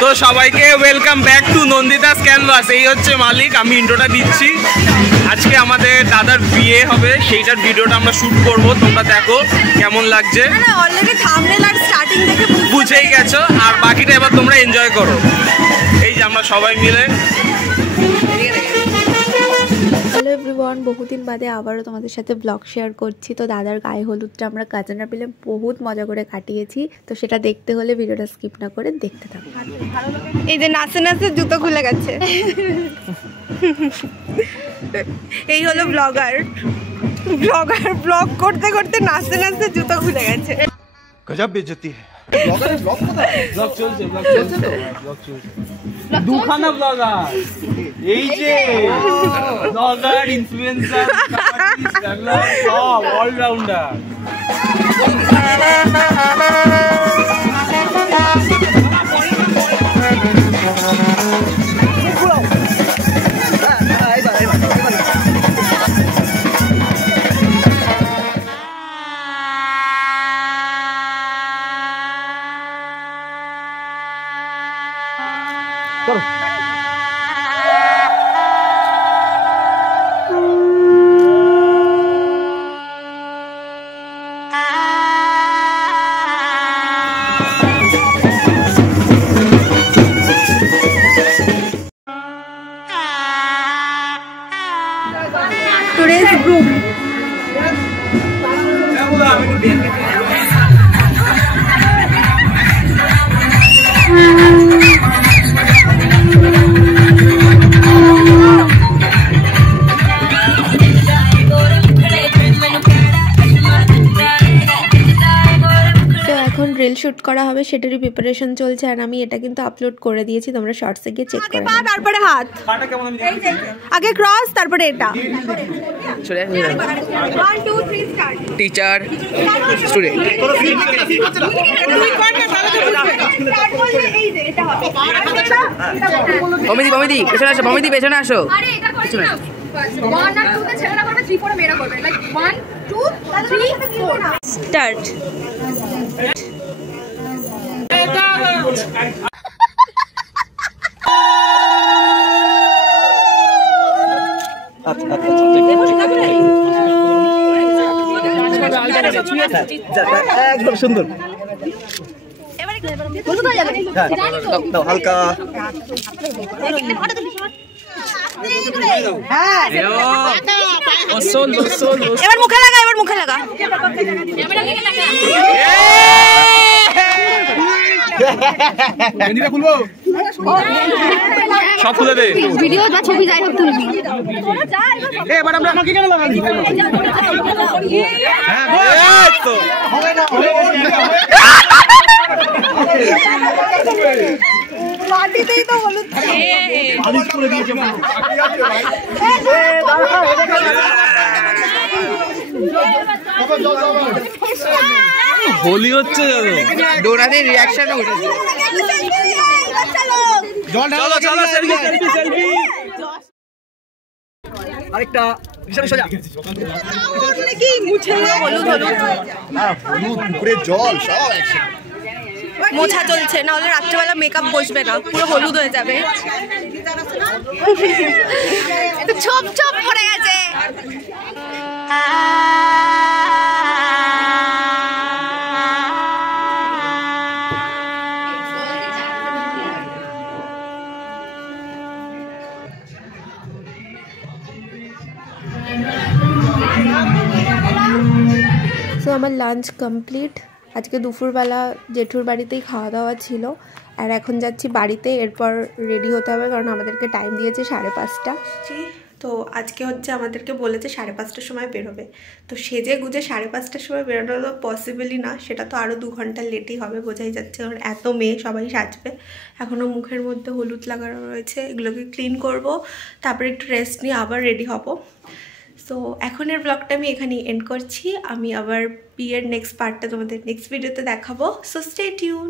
তো সবাইকে welcome back to নন্দিতাস canvas. এই হচ্ছে মালিক, আমি ইন্ট্রোটা দিচ্ছি। আজকে আমাদের দাদার বিয়ে হবে, সেইটার ভিডিওটা আমরা শুট করব, তোমরা দেখো কেমন লাগছে। অলরেডি থাম্বনেল আর স্টার্টিং দেখে বুঝেই গেছো, আর বাকিটা এবার তোমরা এনজয় করো। এই যে আমরা সবাই মিলে। হ্যালো এভরিওয়ান, বহুদিন বাদে আবারও তোমাদের সাথে ব্লগ শেয়ার করছি। তো দাদার গায়ে হলুদটা আমরা কাজিনরা মিলে বহুত মজা করে কাটিয়েছি। তো সেটা দেখতে হলে ভিডিওটা স্কিপ না করে দেখতে থাকো। এই যে নাচে নাচে জুতো খুলে গেছে। এই হলো ব্লগার ব্লগ করতে করতে নাচতে নাচতে জুতো খুলে গেছে। গজব বেইজ্জতি है। ব্লগ চলছে তো ব্লগ চলছে। দুখানা ব্লগার, এই যে ব্লগার, ইনফ্লুয়েন্সার, সব allrounder. Today's groom. Reel shoot করা হবে, সেটারই প্রিপারেশন চলছে। আর আমি এটা কিন্তু আপলোড করে দিয়েছি, তোমরা শর্টসে গিয়ে চেক করে নাও। তারপরে হাত, আগে ক্রস, তারপরে এটা। চলে 1 2 3 স্টার্ট। Teacher student. বমিদি পেছনে আসো, বমিদি পেছনে আসো। আরে এটা করছ না, 1 আর 2 তে ছেলেরা করবে, 3 4 এ মেয়েরা করবে। Like 1 2 3 4 start. একদম সুন্দর। দাও হালকা। এবার মুখে লাগা, এবার মুখে লাগা। সব খুলে দে, ভিডিও বা ছবি যাই হোক তুলবি। এবার আমরা আমাকে কেন লাগাবি? হ্যাঁ তো মাটিতেই তো হলুদ। হোলি হচ্ছে জানো, ডোনাদের রিঅ্যাকশন উঠেছে। চলো চলো সেলফি সেলফি সেলফি। আরেকটা সোজা কি মুছে হলুদ হলুদ। হ্যাঁ, হলুদ পুরো জল সব একসাথে। মোছা চলছে, না হলে রাত্রেবেলা মেকআপ বসবে না, পুরো হলুদ হয়ে যাবে। ছোপ ছোপ পড়ে গেছে। সো আমার লাঞ্চ কমপ্লিট। আজকে দুপুরবেলা জেঠুর বাড়িতেই খাওয়া দাওয়া ছিল, আর এখন যাচ্ছি বাড়িতে। এরপর রেডি হতে হবে, কারণ আমাদেরকে টাইম দিয়েছে 5:30। তো আজকে হচ্ছে আমাদেরকে বলেছে 5:30টার সময় বেরোবে। তো সেজে গুজে 5:30টার সময় বেরোনো তো পসিবলই না, সেটা তো আরও 2 ঘন্টা লেটই হবে, বোঝাই যাচ্ছে। কারণ এত মেয়ে সবাই সাজবে। এখনও মুখের মধ্যে হলুদ লাগানো রয়েছে, এগুলোকে ক্লিন করব, তারপরে একটু রেস্ট নিয়ে আবার রেডি হব। সো এখনের ব্লগটা আমি এখানেই এন্ড করছি। আমি আবার বিয়ের নেক্সট পার্টটা তোমাদের নেক্সট ভিডিওতে দেখাবো। So stay tune.